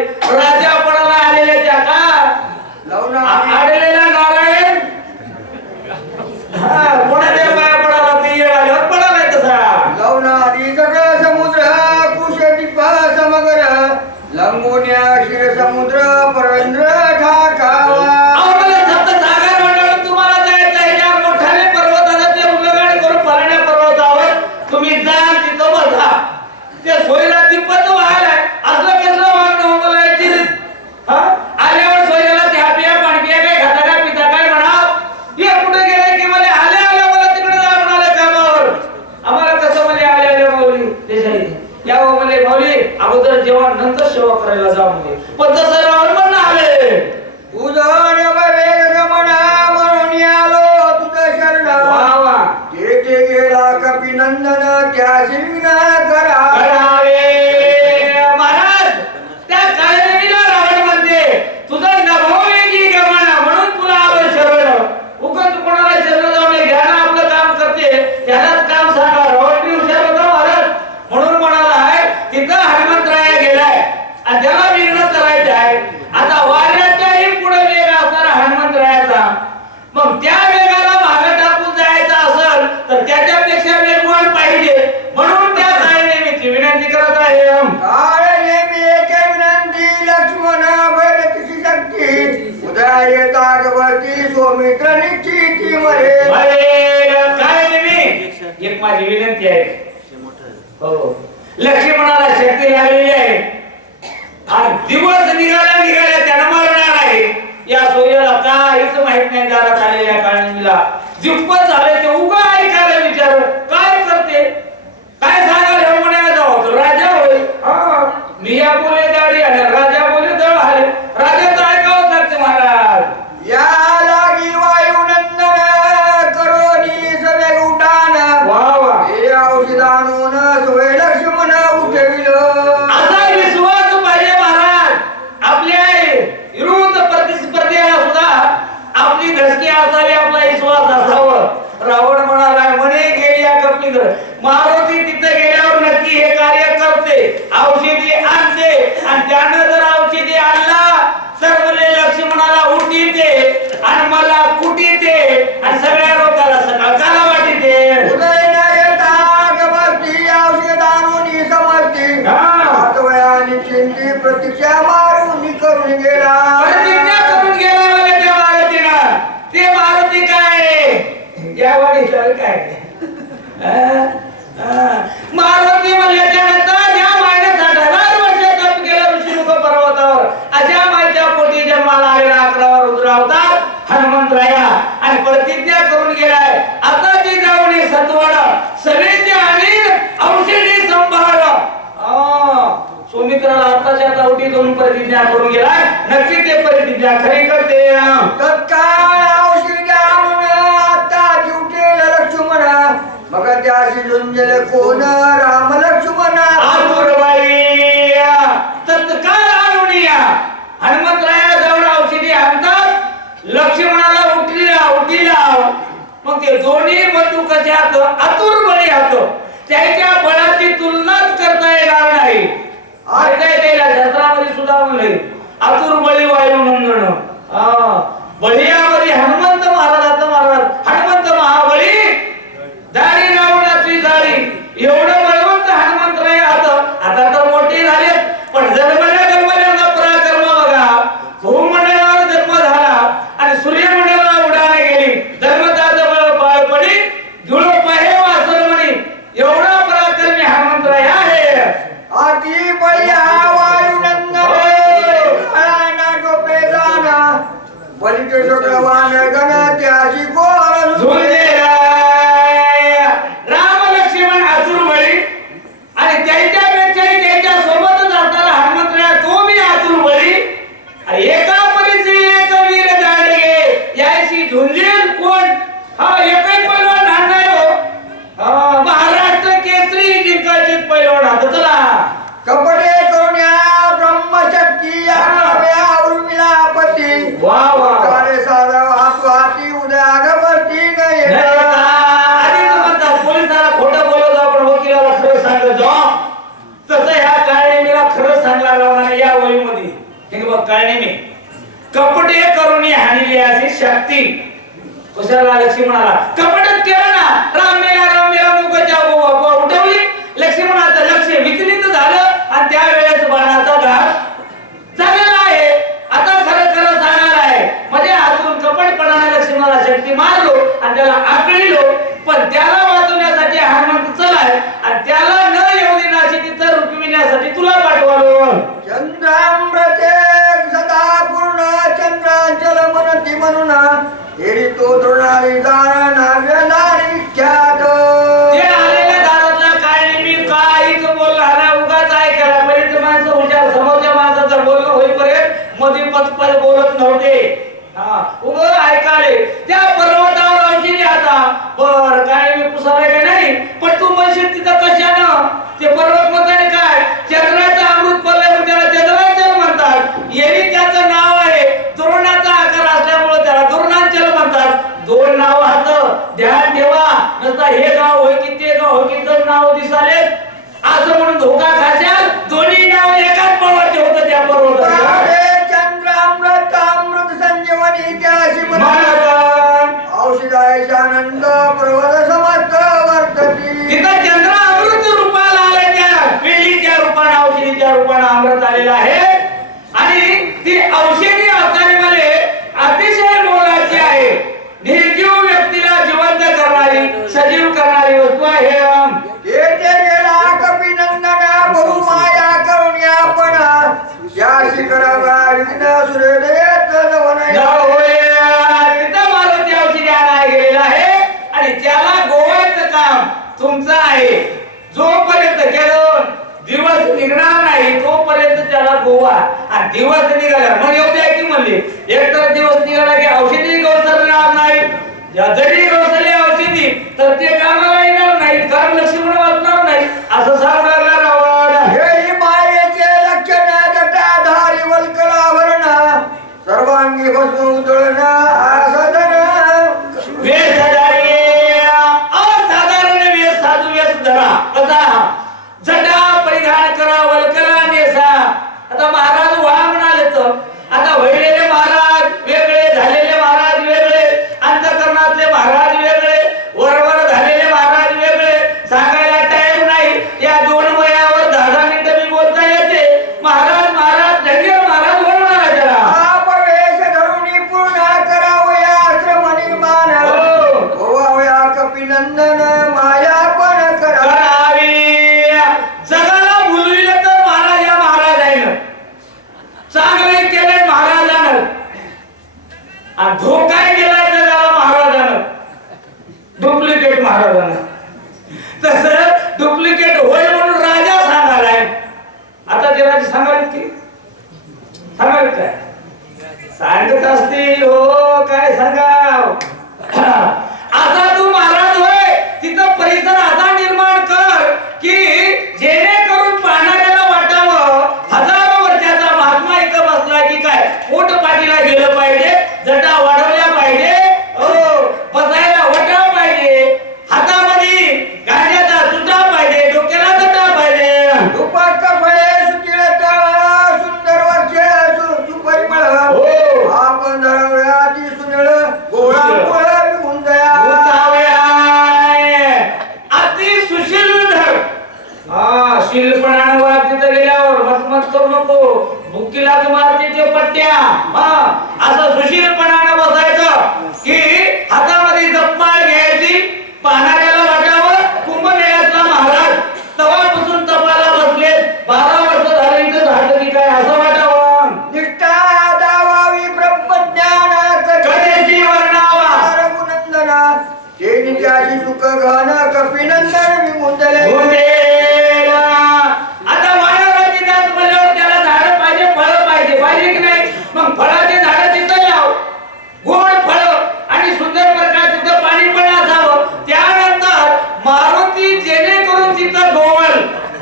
All right. तिथं राया गेलाय आणि त्याला विघ्न करायचं आहे आता वाऱ्याचाही पुढे वेग हनुमंत हनुमंतरायाचा मग त्या वेगाला मागे टाकून जायचं असेल तर त्याच्यापेक्षा वेगवान पाहिजे म्हणून त्या ती विनंती करत आहे विनंती लक्ष्मण शक्ती मरे एक माझी विनंती आहे हो लक्ष्मणाला शक्ती लागलेली आहे आणि दिवस निघाला निघाल्या त्यानं मरणार आहे या सूर्याला काहीच माहित नाही दारात आलेल्या काळजीला जिप्पत झालं ते उगा ऐकायला विचार काय करते काय सांगायला मारुती तिथे गेल्यावर नक्की हे कार्य करते औषधी आणते आणि त्यानं जर औषधी आणला सर्वले लक्ष्मणाला उठीते आणि मला कुटीते आणि सगळे शेवटी दोन परिज्ञा करून गेला नक्की ते परिज्ञा खरी करते तत्काळ औषध आणून आता जिवटे लक्ष्मणा मग त्याशी झुंजले कोण राम लक्ष्मणा आतुरबाई तत्काळ आणून या हनुमंतराया जाऊन औषधी आणतात लक्ष्मणाला उठली उठी मग ते दोन्ही बंधू कसे आतुर बळी आतो त्याच्या बळाची तुलनाच करता येणार नाही आज काय सुद्धा म्हणले आतुर बळी वायू मंगण बळीयावरी हनुमंत महाराजाचा महाराज हनुमंत महाबळी दारी रावणाची दारी एवढं O pues sea, la lección la... करावा मारुती औषधी आणायला गेलेला आहे आणि त्याला गोव्याचं काम तुमचं आहे जोपर्यंत केलं दिवस निघणार नाही तोपर्यंत त्याला गोवा आणि दिवस निघाला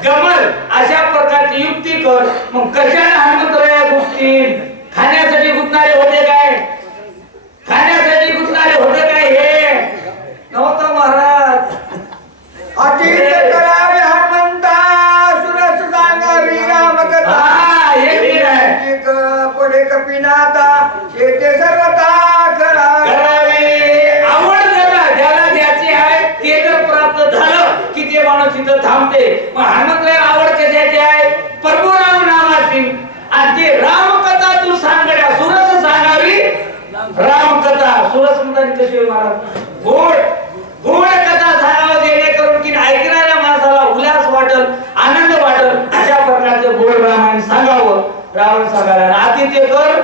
गमल अशा प्रकारची युक्ती कर मग कशाला हनुमंतराया गुप्तील खाण्यासाठी गुंतणारे होते काय खाण्यासाठी गुंतणारे होते काय हे नव्हतं महाराज अतिरिक्त करावे हनुमंता सुरस सांगावी राम कथा हे पुढे कपिनाता येते सर्वता करावे माणूस तिथं थांबते मग हनुमंतला आवड कशाची आहे प्रभुराम नामाची आणि ती रामकथा तू सांगड्या सुरस सांगावी रामकथा सुरस म्हणतात कशी महाराज गोड गोड कथा सांगावं जेणेकरून की ऐकणाऱ्या माणसाला उल्हास वाटल आनंद वाटल अशा प्रकारचं गोड रामायण सांगावं रावण सांगायला ते कर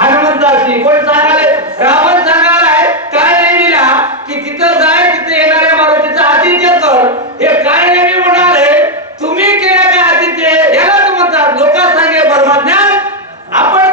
हनुमंताची कोण सांगाले रावण सांगायला काय नाही दिला की हे काय कार्य म्हणाले तुम्ही केले काय आदित्य याला म्हणतात लोकांना सांगे आपण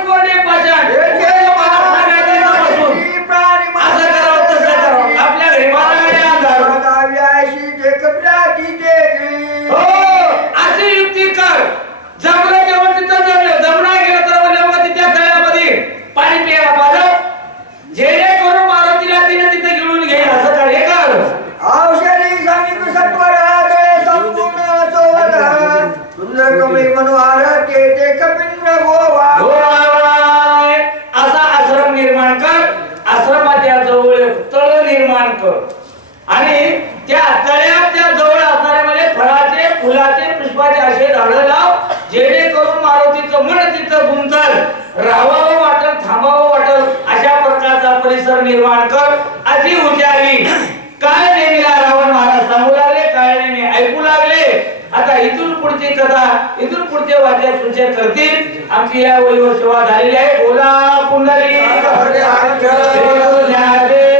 करून मारुतीचं मन तिथं गुंतल राहावं वाटल थांबावं वाटल अशा प्रकारचा परिसर निर्माण कर अशी उचारी काय नेहमीला रावण महाराज सांगू लागले काय नेहमी ऐकू लागले आता इथून पुढची कथा इथून पुढचे वाद्य सुचे करतील आमची या वयवर सेवा झालेली आहे बोला कुंडली